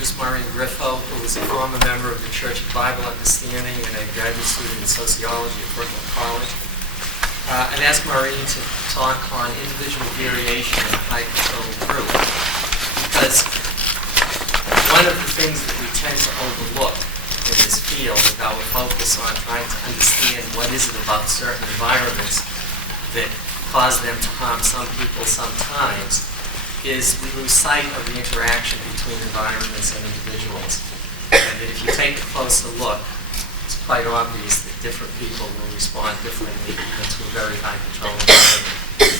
introduce Maureen Griffo, who is a former member of the Church of Bible Understanding and a graduate student in Sociology at Brooklyn College. I've asked Maureen to talk on individual variation in a high-control group, because one of the things that we tend to overlook in this field is our focus on trying to understand what is it about certain environments that cause them to harm some people sometimes, is we lose sight of the interaction between environments and individuals. And that if you take a closer look, it's quite obvious that different people will respond differently even to a very high control environment.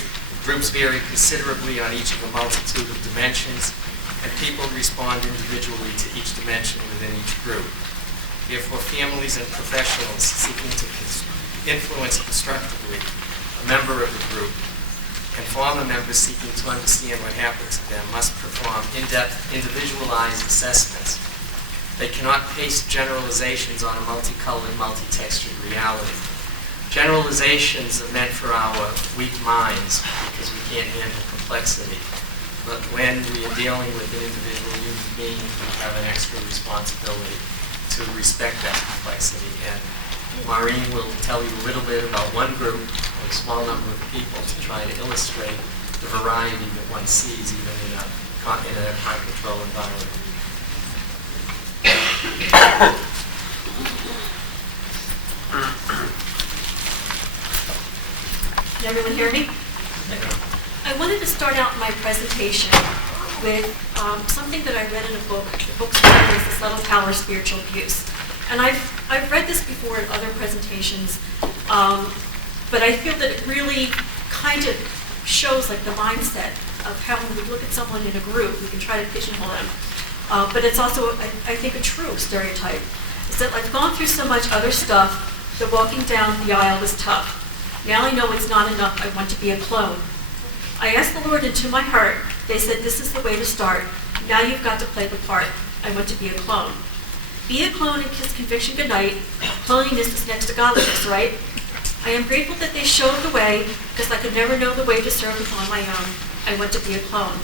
Groups vary considerably on each of a multitude of dimensions, and people respond individually to each dimension within each group. Therefore, families and professionals seeking to influence constructively a member of the group and former members seeking to understand what happened to them must perform in-depth, individualized assessments. They cannot paste generalizations on a multicolored, multi-textured reality. Generalizations are meant for our weak minds because we can't handle complexity. But when we are dealing with an individual human being, we have an extra responsibility to respect that complexity. And Maureen will tell you a little bit about one group, a small number of people, to try to illustrate the variety that one sees even in a high control environment. Can everyone hear me? I wanted to start out my presentation with something that I read in a book. The book's title is The Subtle Power of Spiritual Abuse. And I've read this before in other presentations, but I feel that it really kind of shows like the mindset of how when we look at someone in a group, we can try to pigeonhole them. But it's also, I think, a true stereotype. Is that I've gone through so much other stuff that walking down the aisle was tough. Now I know it's not enough. I want to be a clone. I asked the Lord into my heart. They said, this is the way to start. Now you've got to play the part. I want to be a clone. Be a clone and kiss conviction goodnight. Cloniness is next to godliness, right? I am grateful that they showed the way, because I could never know the way to serve them on my own. I want to be a clone.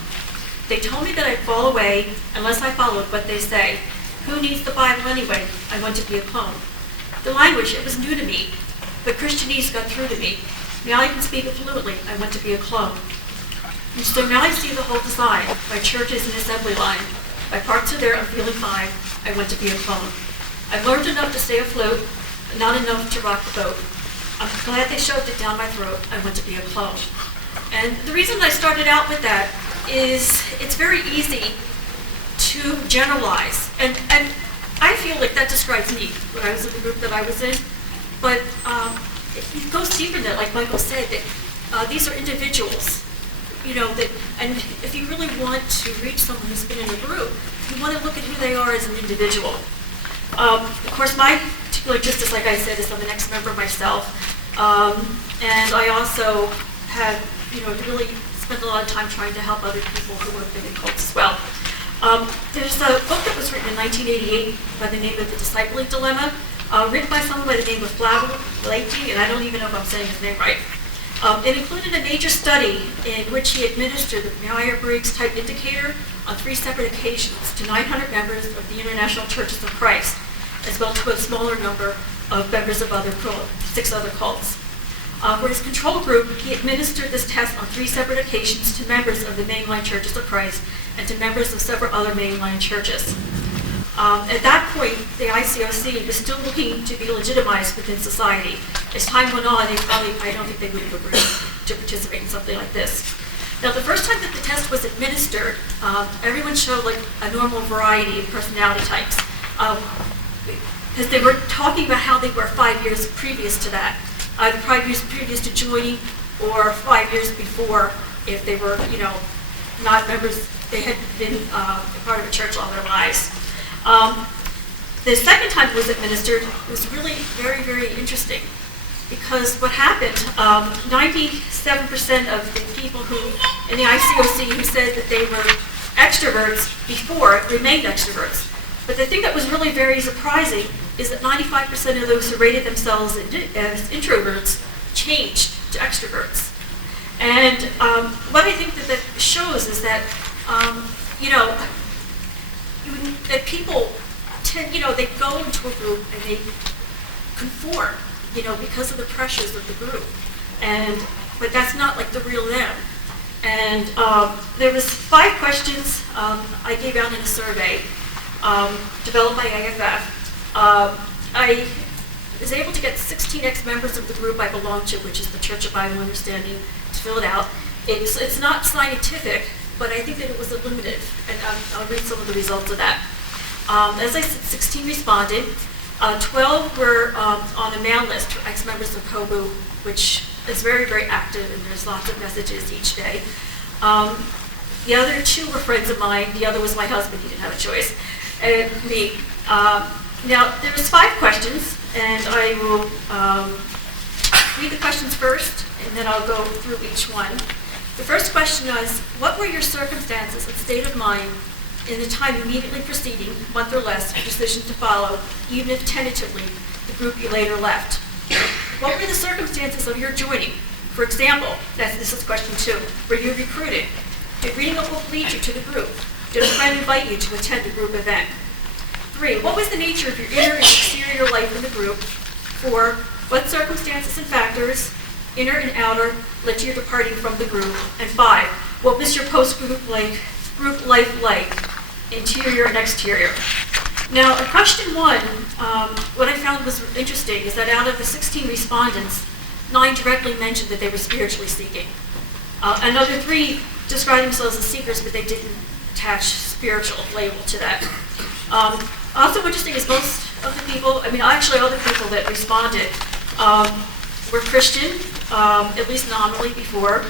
They told me that I'd fall away unless I followed what they say. Who needs the Bible anyway? I want to be a clone. The language, it was new to me, but Christianese got through to me. Now I can speak it fluently. I want to be a clone. And so now I see the whole design, by churches and assembly line. By parts are there, I'm feeling fine. I want to be a clone. I've learned enough to stay afloat, but not enough to rock the boat. I'm glad they shoved it down my throat. I want to be a clone. And the reason I started out with that is it's very easy to generalize. And I feel like that describes me when I was in the group that I was in. But it goes deeper than that, like Michael said, that these are individuals. You know, that, and if you really want to reach someone who's been in a group, you want to look at who they are as an individual. Of course, my particular justice, like I said, is I'm an ex-member myself. And I also have, really spent a lot of time trying to help other people who have been in cults as well. There's a book that was written in 1988 by the name of The Discipling Dilemma, written by someone by the name of Flavio Blakey, and I don't even know if I'm saying his name right. It included a major study in which he administered the Myers-Briggs type indicator on 3 separate occasions to 900 members of the International Churches of Christ, as well as to a smaller number of members of 6 other cults. For his control group, he administered this test on 3 separate occasions to members of the mainline Churches of Christ and to members of several other mainline churches. At that point, the ICSA was still looking to be legitimized within society. As time went on, I don't think they would have agreed to participate in something like this. Now, the first time that the test was administered, everyone showed like a normal variety of personality types, because they were talking about how they were 5 years previous to that, either 5 years previous to joining or 5 years before, if they were, not members, they had been part of a church all their lives. The second time it was administered was really very, very interesting, because what happened, 97% of the people who, in the ICOC, who said that they were extroverts before remained extroverts. But the thing that was really very surprising is that 95% of those who rated themselves as introverts changed to extroverts. And what I think that shows is that, that people tend, they go into a group and they conform, because of the pressures of the group. But that's not like the real them. And there was 5 questions I gave out in a survey developed by AFF. I was able to get 16 ex-members of the group I belong to, which is the Church of Bible Understanding, to fill it out. It's not scientific, but I think that it was illuminative, and I'll read some of the results of that. As I said, 16 responded. 12 were on a mail list for ex-members of COBU, which is very, very active, and there's lots of messages each day. The other 2 were friends of mine. The other was my husband. He didn't have a choice. And me. Now, there was 5 questions, and I will read the questions first, and then I'll go through each one. The first question was, what were your circumstances and state of mind in the time immediately preceding, month or less, your decision to follow, even if tentatively, the group you later left? What were the circumstances of your joining? For example, this is question 2. Were you recruited? Did reading a book lead you to the group? Did a friend invite you to attend a group event? 3. What was the nature of your inner and exterior life in the group? 4. What circumstances and factors, inner and outer, led to your departing from the group? And 5. What was your post-group life like, interior and exterior? Now, in question 1, what I found was interesting is that out of the 16 respondents, 9 directly mentioned that they were spiritually seeking. Another 3 described themselves as seekers, but they didn't attach spiritual label to that. Also interesting is most of the people, actually all the people that responded were Christian, at least nominally before.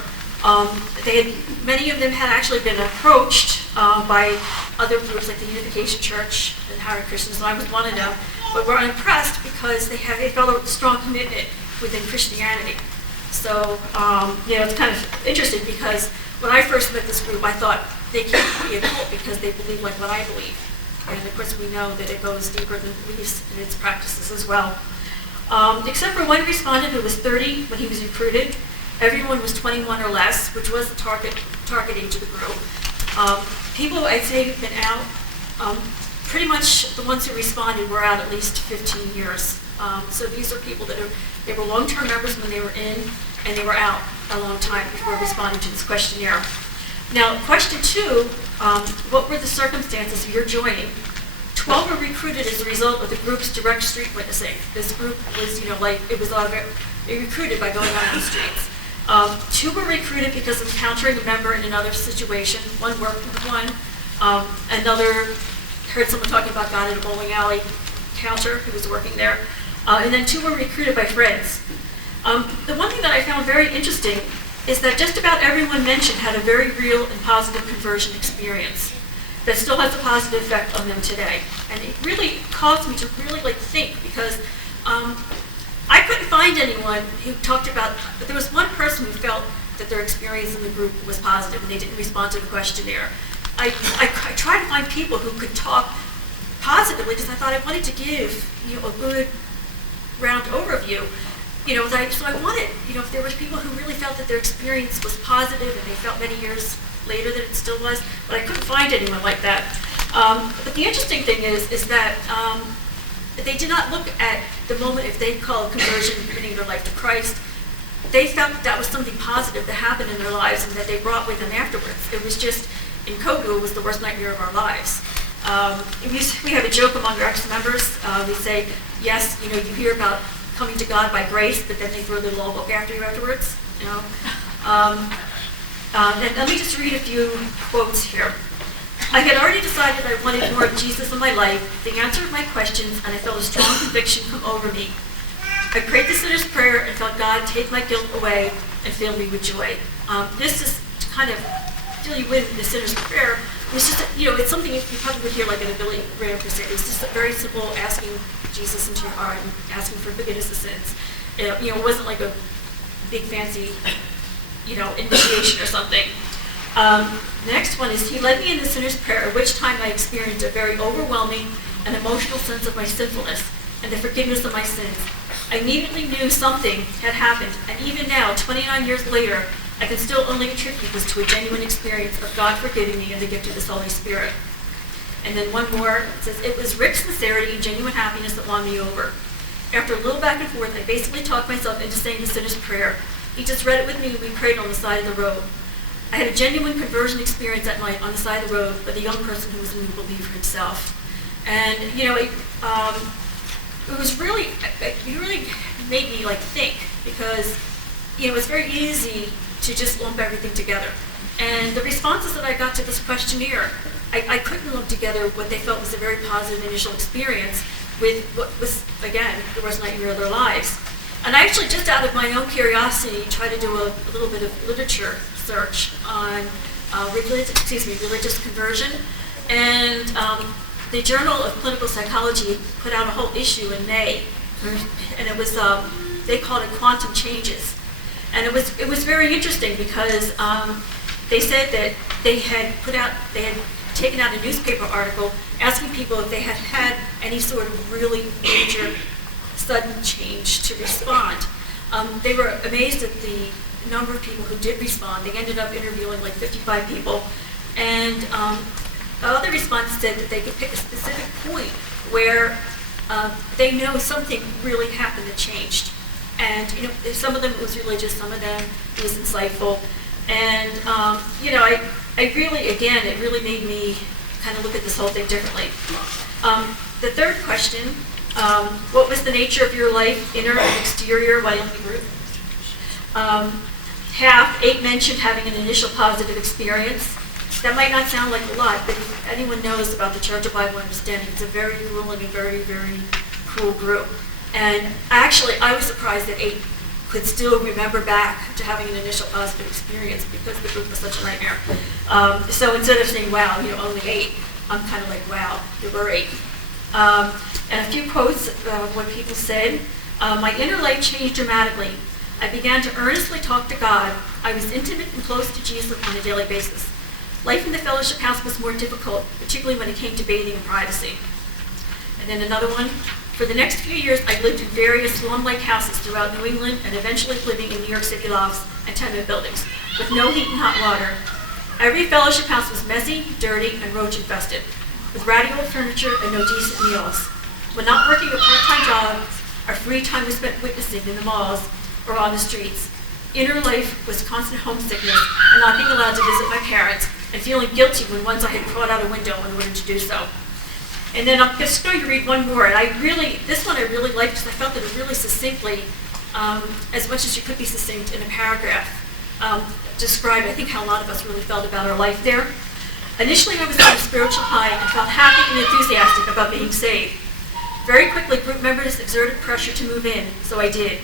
Many of them had actually been approached by other groups like the Unification Church and Hare Krishnas, and I was one of them, but were impressed because they felt a strong commitment within Christianity. So, it's kind of interesting because when I first met this group, I thought they can't be a cult because they believe like what I believe. And of course we know that it goes deeper than beliefs in its practices as well. Except for one respondent who was 30 when he was recruited. Everyone was 21 or less, which was the target age of the group. People I'd say who've been out, pretty much the ones who responded were out at least 15 years. So these are people they were long-term members when they were in, and they were out a long time before responding to this questionnaire. Now, question 2, what were the circumstances of your joining? 12 were recruited as a result of the group's direct street witnessing. This group was, they recruited by going out on the streets. 2 were recruited because of encountering a member in another situation. 1 worked with one. Another heard someone talking about God in a bowling alley counter who was working there. And then 2 were recruited by friends. The one thing that I found very interesting is that just about everyone mentioned had a very real and positive conversion experience that still has a positive effect on them today. And it really caused me to really think, because I couldn't find anyone who talked about, but there was one person who felt that their experience in the group was positive and they didn't respond to the questionnaire. I tried to find people who could talk positively because I thought I wanted to give a good round overview. So I wanted, if there were people who really felt that their experience was positive and they felt many years later that it still was, but I couldn't find anyone like that. But the interesting thing is that they did not look at the moment, if they call conversion, committing their life to Christ. They felt that was something positive that happened in their lives and that they brought with them afterwards. It was just, in Kogu, it was the worst nightmare of our lives. We have a joke among our ex-members. We say, yes, you hear about coming to God by grace, but then they throw the law book after you afterwards. And let me just read a few quotes here. I had already decided I wanted more of Jesus in my life. They answered my questions, and I felt a strong conviction come over me. I prayed the sinner's prayer and felt God take my guilt away and fill me with joy. This is kind of fill you with the sinner's prayer. It's just, it's something you probably would hear like in a Billy Graham crusade. It's just very simple, asking Jesus into your heart and asking for forgiveness of sins. It wasn't like a big fancy, initiation or something. Next one is, he led me in the sinner's prayer, at which time I experienced a very overwhelming and emotional sense of my sinfulness and the forgiveness of my sins. I immediately knew something had happened, and even now, 29 years later, I can still only attribute this to a genuine experience of God forgiving me and the gift of His Holy Spirit. And then one more, it says, it was Rick's sincerity and genuine happiness that won me over. After a little back and forth, I basically talked myself into saying the sinner's prayer. He just read it with me and we prayed on the side of the road. I had a genuine conversion experience that night on the side of the road with a young person who was a new believer himself. And, it was really, it really made me think, because, it was very easy to just lump everything together. And the responses that I got to this questionnaire, I couldn't lump together what they felt was a very positive initial experience with what was, again, the worst nightmare of their lives. And I actually, just out of my own curiosity, tried to do a little bit of literature search on religious conversion. And the Journal of Clinical Psychology put out a whole issue in May, and it was, they called it Quantum Changes. And it was very interesting because they said that they had taken out a newspaper article asking people if they had had any sort of really major sudden change to respond. They were amazed at the number of people who did respond. They ended up interviewing 55 people. And the other respondents said that they could pick a specific point where they know something really happened that changed. And some of them it was religious, some of them it was insightful. And I really, again, it really made me kind of look at this whole thing differently. The third question, what was the nature of your life, inner and exterior, while in the group? Half, 8 mentioned having an initial positive experience. That might not sound like a lot, but if anyone knows about the Church of Bible Understanding, it's a very grueling and very, very cool group. And actually, I was surprised that 8 could still remember back to having an initial positive experience because the group was such a nightmare. So instead of saying, wow, only 8, I'm kind of like, wow, there were 8. And a few quotes of what people said. My inner life changed dramatically. I began to earnestly talk to God. I was intimate and close to Jesus on a daily basis. Life in the fellowship house was more difficult, particularly when it came to bathing and privacy. And then another one. For the next few years, I lived in various slum-like houses throughout New England and eventually living in New York City lofts and tenement buildings with no heat and hot water. Every fellowship house was messy, dirty, and roach-infested, with ratty old furniture and no decent meals. When not working a part-time job, our free time was spent witnessing in the malls or on the streets. Inner life was constant homesickness and not being allowed to visit my parents and feeling guilty when once I had crawled out a window in order to do so. And then I'm just going to read one more, and this one I really liked because I felt that it really succinctly, as much as you could be succinct in a paragraph, described, I think, how a lot of us really felt about our life there. Initially, I was on a spiritual high and felt happy and enthusiastic about being saved. Very quickly, group members exerted pressure to move in, so I did.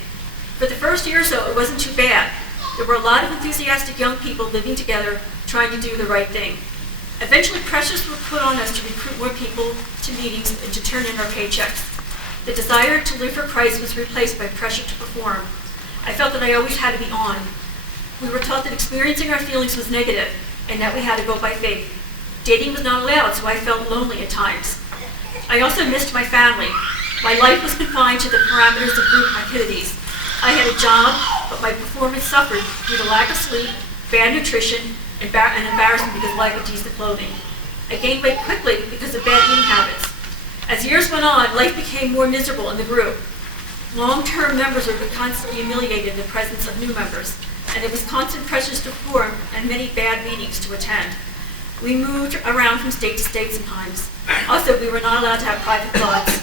For the first year or so, it wasn't too bad. There were a lot of enthusiastic young people living together, trying to do the right thing. Eventually, pressures were put on us to recruit more people to meetings and to turn in our paychecks. The desire to live for Christ was replaced by pressure to perform. I felt that I always had to be on. We were taught that experiencing our feelings was negative and that we had to go by faith. Dating was not allowed, so I felt lonely at times. I also missed my family. My life was confined to the parameters of group activities. I had a job, but my performance suffered due to lack of sleep, bad nutrition, and embarrassment because of lack of decent clothing. I gained weight quickly because of bad eating habits. As years went on, life became more miserable in the group. Long-term members were constantly humiliated in the presence of new members, and there was constant pressures to perform and many bad meetings to attend. We moved around from state to state sometimes. Also, we were not allowed to have private thoughts.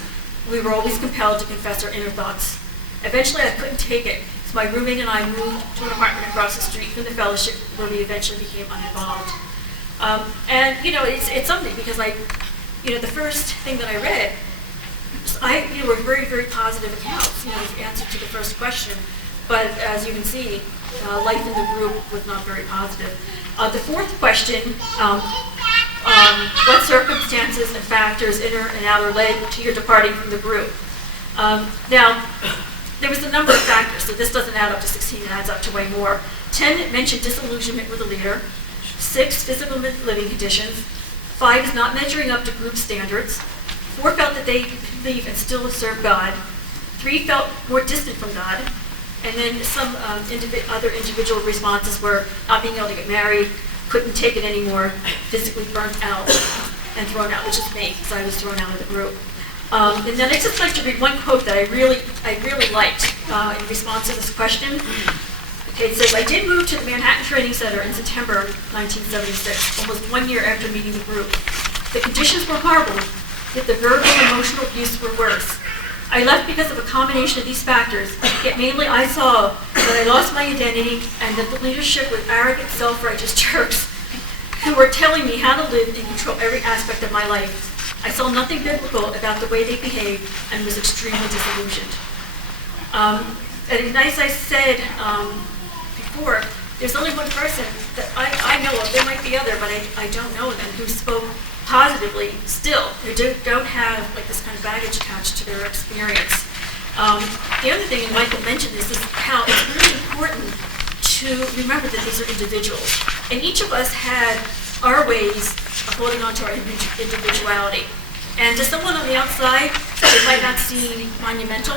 We were always compelled to confess our inner thoughts. Eventually, I couldn't take it, so my roommate and I moved to an apartment across the street from the fellowship where we eventually became uninvolved. It's something because the first thing that I read, were very, very positive accounts, the answer to the first question. But as you can see, life in the group was not very positive. The fourth question, what circumstances and factors, inner and outer, led to your departing from the group? Now, there was a number of factors, so this doesn't add up to 16, it adds up to way more. 10 mentioned disillusionment with a leader. 6, physical living conditions. 5 is not measuring up to group standards. 4 felt that they believe and still serve God. 3 felt more distant from God. And then some other individual responses were not being able to get married, couldn't take it anymore, physically burnt out. and thrown out, which is me, because I was thrown out of the group. And then I'd just like to read one quote that I really liked in response to this question. Okay, it says, I did move to the Manhattan Training Center in September 1976, almost 1 year after meeting the group. The conditions were horrible, yet the verbal and emotional abuse were worse. I left because of a combination of these factors, yet mainly I saw that I lost my identity and that the leadership were arrogant, self-righteous jerks who were telling me how to live and control every aspect of my life. I saw nothing biblical about the way they behaved and was extremely disillusioned. And as I said before, there's only one person that I know of, there might be other, but I don't know them, who spoke positively still, who don't have like this kind of baggage attached to their experience. The other thing, and Michael mentioned this, is how it's really important to remember that these are individuals. And each of us had our ways of holding on to our individuality. And to someone on the outside, it might not seem monumental,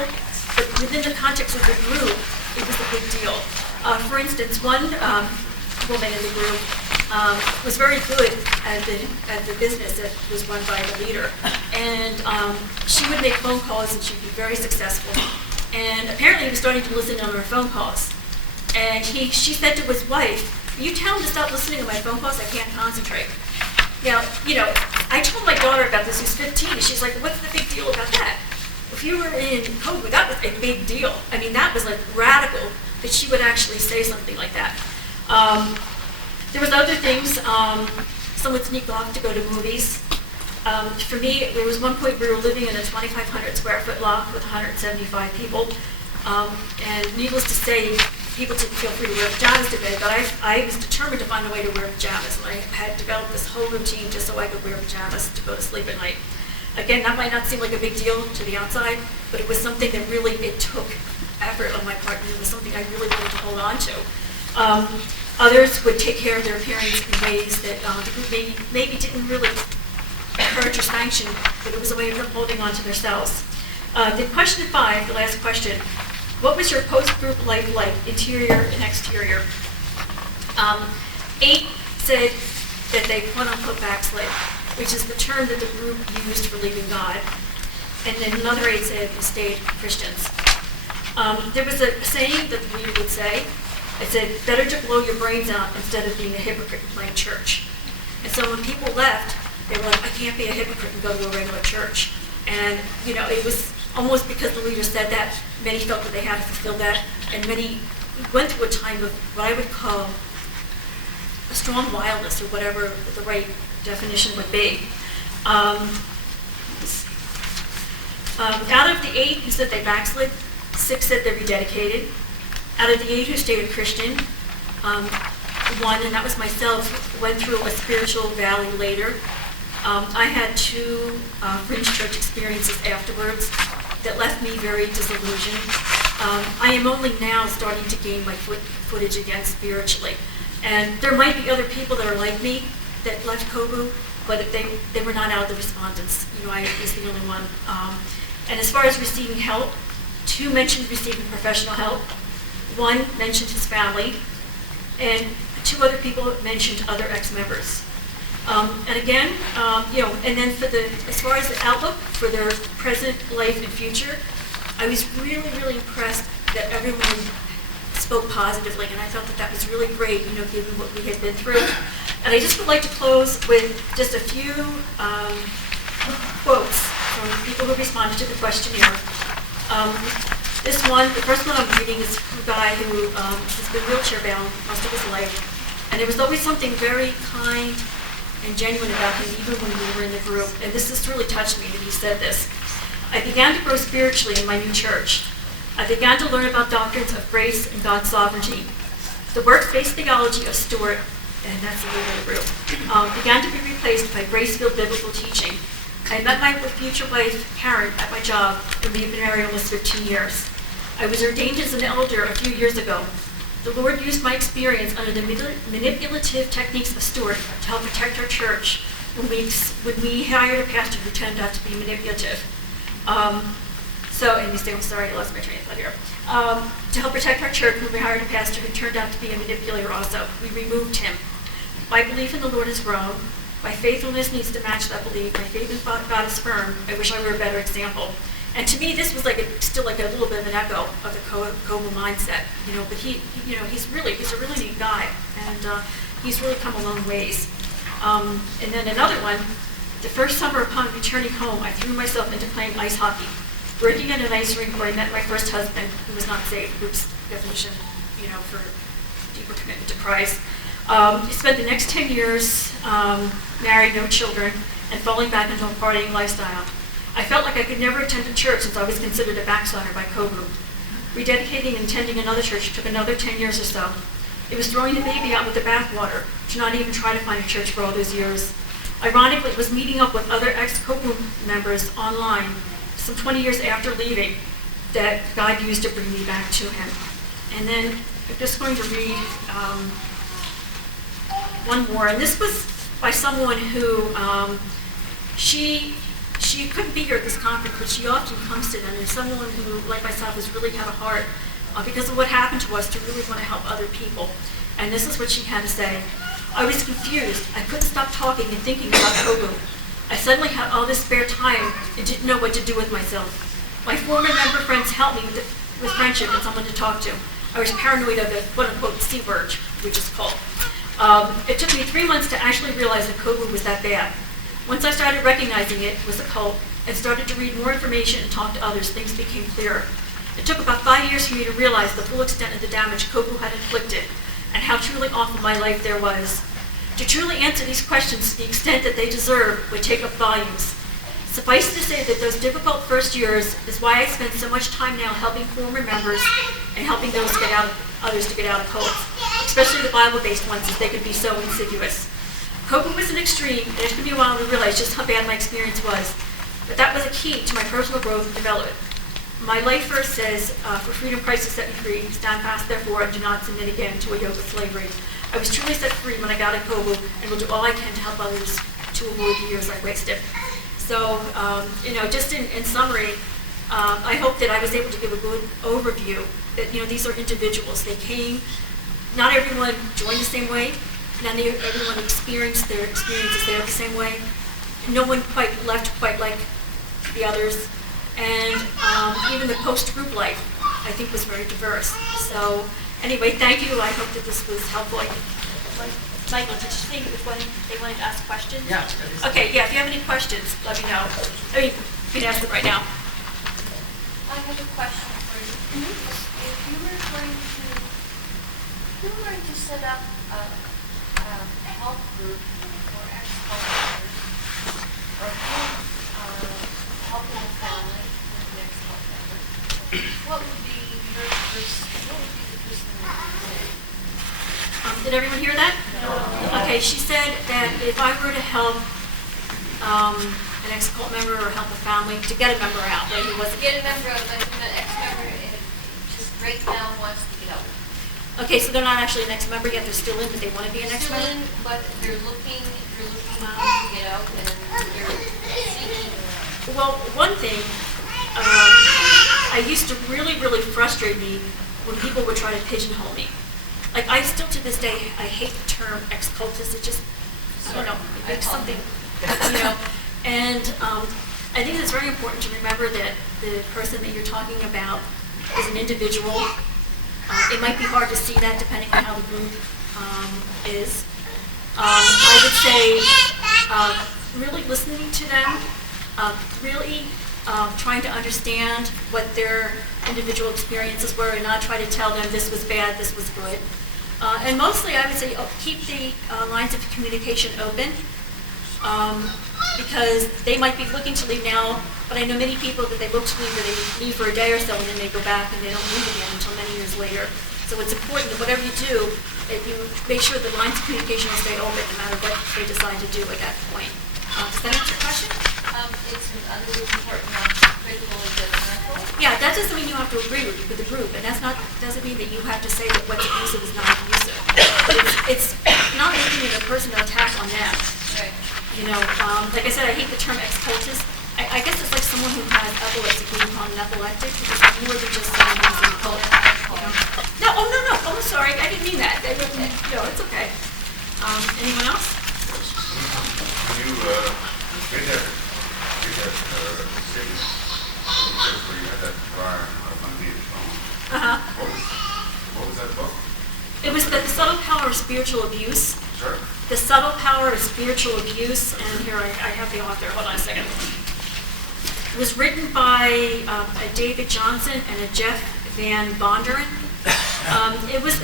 but within the context of the group, it was a big deal. For instance, one woman in the group was very good at the business that was run by the leader. And she would make phone calls and she'd be very successful. And apparently he was starting to listen on her phone calls. And she said to his wife, you tell him to stop listening to my phone calls, I can't concentrate. Now, I told my daughter about this, who's 15, and she's like, what's the big deal about that? If you were in COVID, that was a big deal. I mean, that was like radical that she would actually say something like that. There was other things. Some would sneak off to go to movies. For me, there was one point we were living in a 2,500 square foot lot with 175 people. And needless to say, people didn't feel free to wear pajamas to bed, but I was determined to find a way to wear pajamas. And I had developed this whole routine just so I could wear pajamas to go to sleep at night. Again, that might not seem like a big deal to the outside, but it was something that really, it took effort on my part, and it was something I really wanted to hold on to. Others would take care of their appearance in ways that the group maybe didn't really encourage or sanction, but it was a way of them holding on to themselves. The question 5, the last question, what was your post-group life like, interior and exterior? 8 said that they quote-unquote backslid, which is the term that the group used for leaving God. And then another 8 said they stayed Christians. There was a saying that the leader would say, it said, better to blow your brains out instead of being a hypocrite and playing church. And so when people left, they were like, I can't be a hypocrite and go to a regular church. And, it was almost because the leader said that, many felt that they had to fulfill that, and many went through a time of what I would call a strong wildness, or whatever the right definition would be. Out of the 8 who said they backslid, 6 said they rededicated. Out of the 8 who stayed a Christian, 1, and that was myself, went through a spiritual valley later. I had 2 fringe church experiences afterwards that left me very disillusioned. I am only now starting to gain my footage again spiritually. And there might be other people that are like me that left COBU, but they were not out of the respondents. I was the only one. And as far as receiving help, 2 mentioned receiving professional help. 1 mentioned his family, and 2 other people mentioned other ex-members. And again, and then as far as the outlook for their present life and future, I was really, really impressed that everyone spoke positively, and I thought that was really great, given what we had been through. And I just would like to close with just a few quotes from people who responded to the questionnaire. The first one I'm reading is from a guy who has been wheelchair bound most of his life, and there was always something very kind and genuine about him, even when we were in the group. And this just really touched me that he said this. I began to grow spiritually in my new church. I began to learn about doctrines of grace and God's sovereignty. The works-based theology of Stewart, and that's the leader of the group, began to be replaced by grace-filled biblical teaching. I met my future wife, Karen, at my job, and we've been married almost 15 years. I was ordained as an elder a few years ago. The Lord used my experience under the manipulative techniques of Stewart to help protect our church when we hired a pastor who turned out to be manipulative. Sorry, I lost my train of thought here. To help protect our church when we hired a pastor who turned out to be a manipulator also. We removed him. My belief in the Lord has grown. My faithfulness needs to match that belief. My faith in God is firm. I wish I were a better example. And to me, this was still like a little bit of an echo of the Kobo mindset, But he's a really neat guy, and he's really come a long ways. And then another one, the first summer upon returning home, I threw myself into playing ice hockey, working at an ice rink where I met my first husband, who was not saved. Group's definition, for deeper commitment to Christ. Spent the next 10 years married, no children, and falling back into a partying lifestyle. I felt like I could never attend a church since I was considered a backslider by co-group. Rededicating and attending another church took another 10 years or so. It was throwing the baby out with the bathwater, to not even try to find a church for all those years. Ironically, it was meeting up with other ex-co-group members online, some 20 years after leaving, that God used to bring me back to him. And then I'm just going to read one more, and this was by someone who she couldn't be here at this conference, but she often comes to them, and someone who, like myself, has really had a heart because of what happened to us to really want to help other people. And this is what she had to say. I was confused. I couldn't stop talking and thinking about Kobu. I suddenly had all this spare time and didn't know what to do with myself. My former member friends helped me with friendship and someone to talk to. I was paranoid of the quote-unquote sea urge, which is called. It took me 3 months to actually realize that Kobu was that bad. Once I started recognizing it was a cult and started to read more information and talk to others, things became clearer. It took about 5 years for me to realize the full extent of the damage Kobu had inflicted and how truly awful my life there was. To truly answer these questions to the extent that they deserve would take up volumes. Suffice to say that those difficult first years is why I spend so much time now helping former members and helping others to get out of cults, especially the Bible-based ones, as they can be so insidious. Kobu was an extreme, and it took me a while to realize just how bad my experience was. But that was a key to my personal growth and development. My life verse says, for freedom Christ has set me free. Stand fast, therefore, and do not submit again to a yoke of slavery. I was truly set free when I got at Kobu, and will do all I can to help others to avoid the years I wasted. So, just in summary, I hope that I was able to give a good overview that, these are individuals. They came, not everyone joined the same way. Not everyone experienced their experiences there the same way. No one quite left quite like the others. And even the post-group life, I think, was very diverse. So anyway, thank you. I hope that this was helpful. Michael, did you think they wanted to ask questions? Yeah. Okay, yeah, if you have any questions, let me know. I mean, you can ask them right now. I have a question for you. Mm-hmm. If you were going to set up a help group for ex-culters, or helping a family with an ex-cult member, what would be the first thing you do? Did everyone hear that? No. Okay, she said that if I were to help an ex-cult member or help a family to get a member out, right? Who wasn't. Get a member of an ex-member just right now wants to get out. Okay, so they're not actually an ex-member yet. They're still in, but they want to be an Still ex-member. in, but they're looking to get out, and they're seeking. Well, one thing, I used to really frustrate me when people would try to pigeonhole me. Like, I still to this day, I hate the term ex-cultist. It just, I don't know, it makes something, And I think it's very important to remember that the person that you're talking about is an individual. It might be hard to see that depending on how the group is. I would say really listening to them, really trying to understand what their individual experiences were and not try to tell them this was bad, this was good. And mostly I would say keep the lines of communication open because they might be looking to leave now, but I know many people that they look to leave or they leave for a day or so and then they go back and they don't leave again until many years later. So it's important that whatever you do, that you make sure the lines of communication will stay open no matter what they decide to do at that point. Does that answer your question? It's another important one, critical and judgmental. Yeah, that doesn't mean you have to agree with the group, and that's not doesn't mean that you have to say that what's abusive is not abusive. But it's not making it a personal attack on them. Right. Like I said, I hate the term ex-cultist. I guess it's like someone who has epilepsy being called an epileptic because it's more than just someone who's in a cult. No, oh no, I'm sorry, I didn't mean that. It's okay. Anyone else? of Spiritual Abuse. Sure. The Subtle Power of Spiritual Abuse, and here I have the author. Hold on a second. It was written by a David Johnson and a Jeff Van Bonderen.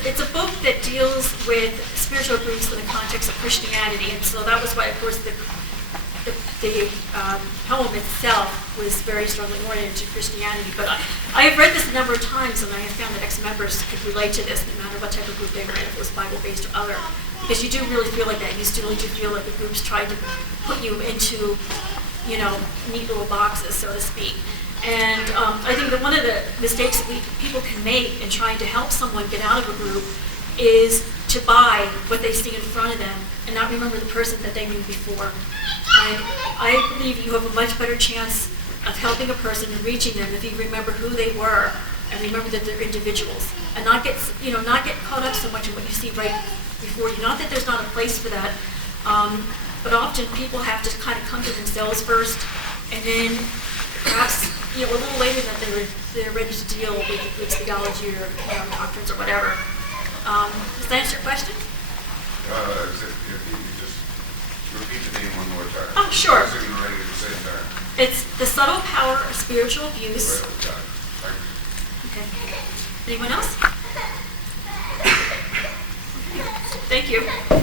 It's a book that deals with spiritual abuse in the context of Christianity, and so that was why, of course, the poem itself was very strongly oriented to Christianity. But I have read this a number of times, and I have found that ex-members could relate to this, no matter what type of group they were in, if it was Bible-based or other, because you do really feel like that. You still do feel like the groups tried to put you into, neat little boxes, so to speak. And I think that one of the mistakes that people can make in trying to help someone get out of a group is to buy what they see in front of them and not remember the person that they knew before. I believe you have a much better chance of helping a person and reaching them if you remember who they were and remember that they're individuals, and not get caught up so much in what you see right before you. Not that there's not a place for that, but often people have to kind of come to themselves first, and then perhaps a little later that they're ready to deal with the group's theology or doctrines or whatever. Does that answer your question? If you just repeat the name one more time. Oh, sure. So you're ready at the same time. It's The Subtle Power of Spiritual Abuse. Well, got it. Thank you. Okay. Anyone else? Thank you.